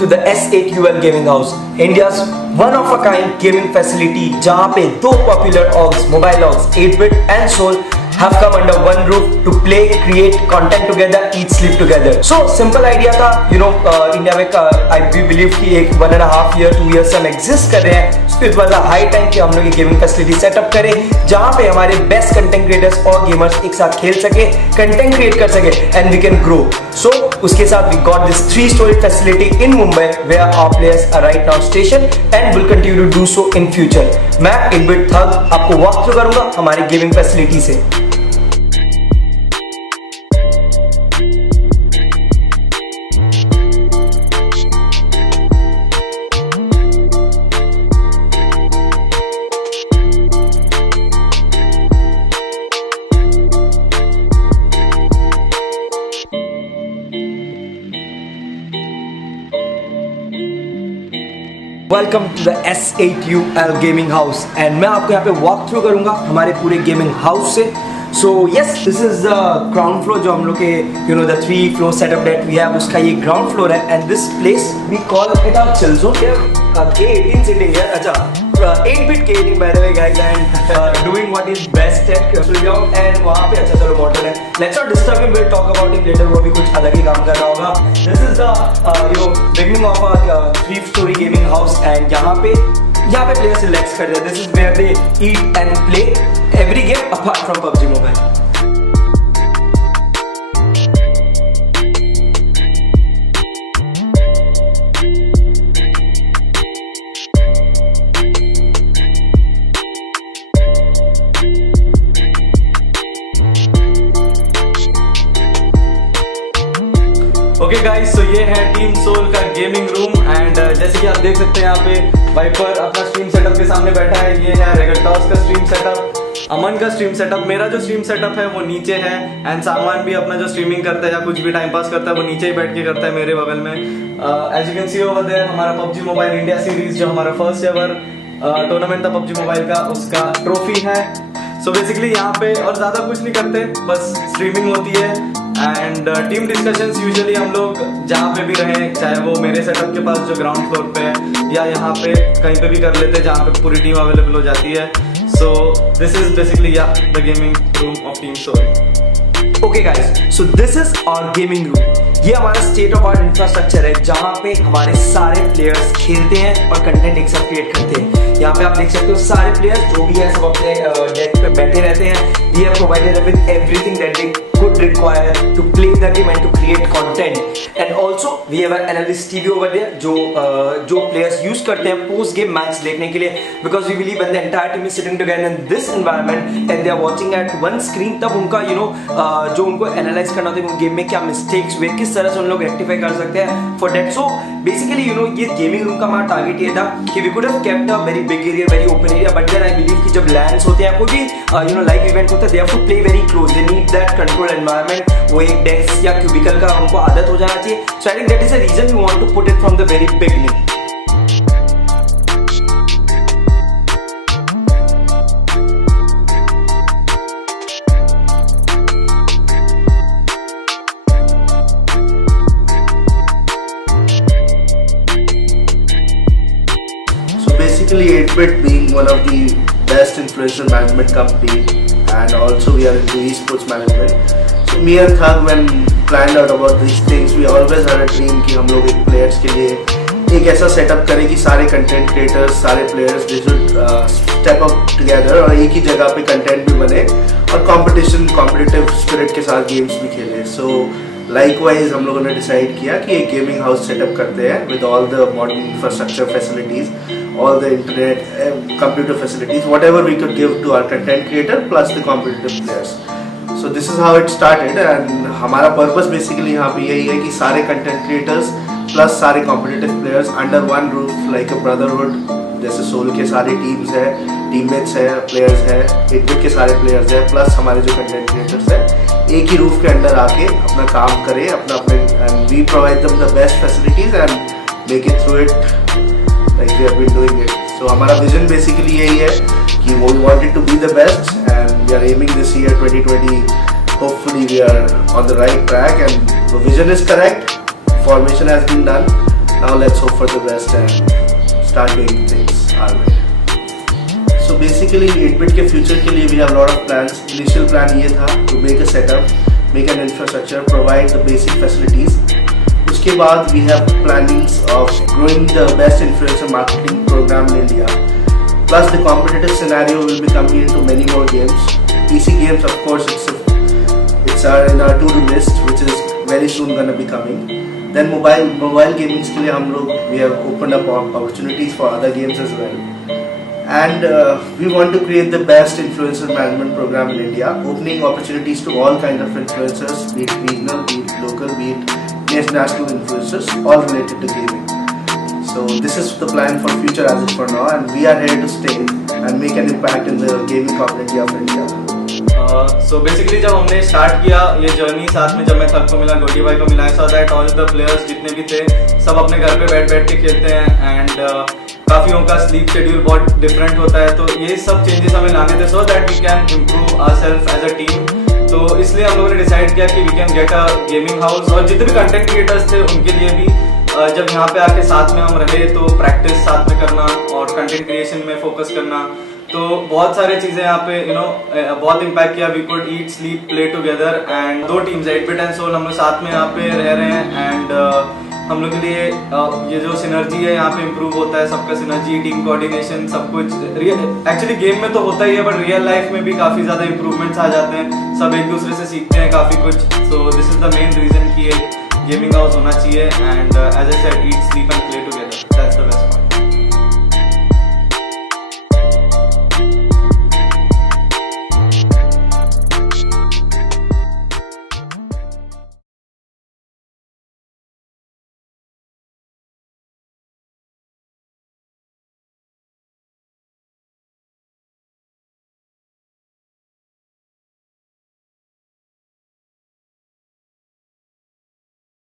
to the S8UL Gaming House, India's one of a kind gaming facility जहाँ पे दो popular orgs, mobile orgs, 8-bit and Soul have come under one roof to play, create content together, eat, sleep together. So simple idea था, India में I believe कि एक 1.5 year, 2 years से हम exist कर रहे हैं. So it was a high time कि हम लोग ये gaming facility setup करें, जहाँ पे हमारे best content creators और gamers एक साथ खेल सके, content create कर सके, and we can grow. So उसके साथ we got this 3-story facility in Mumbai where our players are right now stationed and will continue to do so in future. मैं 8-bit थग आपको walk through करूँगा हमारी gaming facility से. Welcome to the S8UL gaming house and मैं आपको यहाँ पे walk through करूंगा हमारे पूरे गेमिंग हाउस से. So yes, this is the ground floor जो हम लोग के the 3 floor setup that we have, उसका ये ग्राउंड फ्लोर है. And this place we call it our chill zone. K18 sitting here. अच्छा, 8-bit K18 by the way guys, and doing what is best at Sullivan. And वहाँ पे अच्छा चलो model है. Let's not disturb him. We'll talk about him later. वो भी कुछ अलग ही काम कर रहा होगा. This is the beginning of a 3-story gaming house. And यहाँ पे players relax करते हैं. This is where they eat and play every game apart from PUBG Mobile. Okay guys, so ये है टीम सोल का गेमिंग रूम. एंड जैसे कि आप देख सकते हैं यहाँ पे वाइपर अपना स्ट्रीम सेटअप के सामने बैठा है. ये है रेगटॉस का स्ट्रीम सेटअप, अमन का स्ट्रीम सेटअप, मेरा जो स्ट्रीम सेटअप है वो नीचे है. एंड सामान भी अपना जो स्ट्रीमिंग करता है या कुछ भी टाइम पास करता है वो नीचे ही बैठ के करता है मेरे बगल में. As you can see over there हमारा PUBG मोबाइल इंडिया सीरीज जो हमारा फर्स्ट एवर टूर्नामेंट था PUBG मोबाइल का, उसका ट्रॉफी है. सो बेसिकली यहाँ पे और ज्यादा कुछ नहीं करते, बस स्ट्रीमिंग होती है. एंड टीम डिस्कशंस यूजुअली हम लोग जहाँ पे भी रहें, चाहे वो मेरे सेटअप के पास जो ग्राउंड फ्लोर पे है या यहाँ पे कहीं पे भी कर लेते हैं जहाँ पे पूरी टीम अवेलेबल हो जाती है. So this is basically the gaming room of team Soul. Okay guys, so this is our gaming room. ये हमारा स्टेट ऑफ आर्ट इंफ्रास्ट्रक्चर है जहाँ पे हमारे सारे प्लेयर्स खेलते हैं और कंटेंट एक साथ क्रिएट करते हैं. यहाँ पे आप देख सकते हो सारे प्लेयर्स जो भी है सब अपने डेस्क पे बैठे रहते हैं. We have provided with everything that they could require to play the game and to create content. And also we have an analyst TV over there जो players use करते हैं post game match देखने के लिए, because we believe when the entire team is sitting together in this environment and they are watching at one screen, तब उनका जो उनको analyze करना होता है गेम में क्या mistakes हुए, किस तरह से उन लोग rectify कर सकते हैं for that. So basically ये गेमिंग रूम का हमारा टारगेट ये था कि we could have kept a very big area, very open area, but then I believe कि जब lands होते हैं कोई भी लाइव इवेंट होता है, they have to play very close, they need that control environment. वो एक डेस्क या क्यूबिकल का हमको आदत हो जाना चाहिए. So I think that is the reason we want to put it from the very beginning. So basically 8-bit being one of the best influencer management company, and also we are into esports management. So me and Thug, when planned out about these things, we always had a dream कि हम लोग एक players के लिए एक ऐसा setup करें कि सारे content creators, सारे players they should step up together और एक ही जगह पे content भी बने और competitive spirit के साथ games भी खेलें. So likewise हम लोगों ने decide किया कि एक gaming house setup करते हैं with all the modern infrastructure facilities, all the internet, computer facilities, whatever we could give to our content creator plus the competitive players. So this is how it started. And हमारा purpose basically यहाँ पे यही है कि सारे content creators plus सारे competitive players under one roof like a brotherhood, जैसे soul के सारे teams है, teammates है, players है, 8-bit के सारे players है, plus हमारे जो content creators है, एक ही roof के अंदर आके अपना काम करे, and we provide them the best facilities and make it through it like we have been doing it. So हमारा vision basically यही है कि we wanted to be the best and we are aiming this year 2020. Hopefully we are on the right track and the vision is correct. Formation has been done. now let's hope for the best and start doing things our way. So basically 8-bit के future के लिए we have a lot of plans. Initial plan ये था to make a setup, make an infrastructure, provide the basic facilities. उसके बाद we have plannings of growing the best influencer marketing program in India. Plus the competitive scenario will be coming into many more games. PC games of course it's in our to-do list which is very soon gonna be coming. Then mobile gaming के लिए हम लोग we have opened up opportunities for other games as well. And we want to create the best influencer management program in India, opening opportunities to all kinds of influencers, be it regional, be it local, be it international influencers, all related to gaming. So this is the plan for future as of for now, and we are here to stay and make an impact in the gaming community of India. So basically जब हमने start किया ये journey साथ में, जब मैं थक को मिला, गोटी भाई को मिला, I saw that all the players जितने भी थे सब अपने घर पे बैठ के खेलते हैं एंड काफियों का स्लीप शेड्यूल बहुत डिफरेंट होता है, तो ये सब चेंजेस हमें लाने थे so that we can improve ourself as a team. तो इसलिए हम लोगों ने डिसाइड किया कि we can get a gaming house, और जितने भी कंटेंट क्रिएटर्स थे उनके लिए भी जब यहाँ पे आके साथ में हम रहे तो प्रैक्टिस साथ में करना और कंटेंट क्रिएशन में फोकस करना, तो बहुत सारे चीजें यहाँ पे बहुत इम्पैक्ट किया। We could eat sleep play together and 2 teams 8-bit and Soul हम लोग साथ में यहाँ पे रह रहे हैं एंड हम लोग के लिए ये जो सिनर्जी है यहाँ पे इम्प्रूव होता है, सबका सिनर्जी, टीम कोऑर्डिनेशन, सब कुछ एक्चुअली गेम में तो होता ही है बट रियल लाइफ में भी काफी ज्यादा इम्प्रूवमेंट्स आ जाते हैं, सब एक दूसरे से सीखते हैं काफी कुछ। So this is the main reason कि एक गेमिंग हाउस होना चाहिए and as I said eat sleep and play together.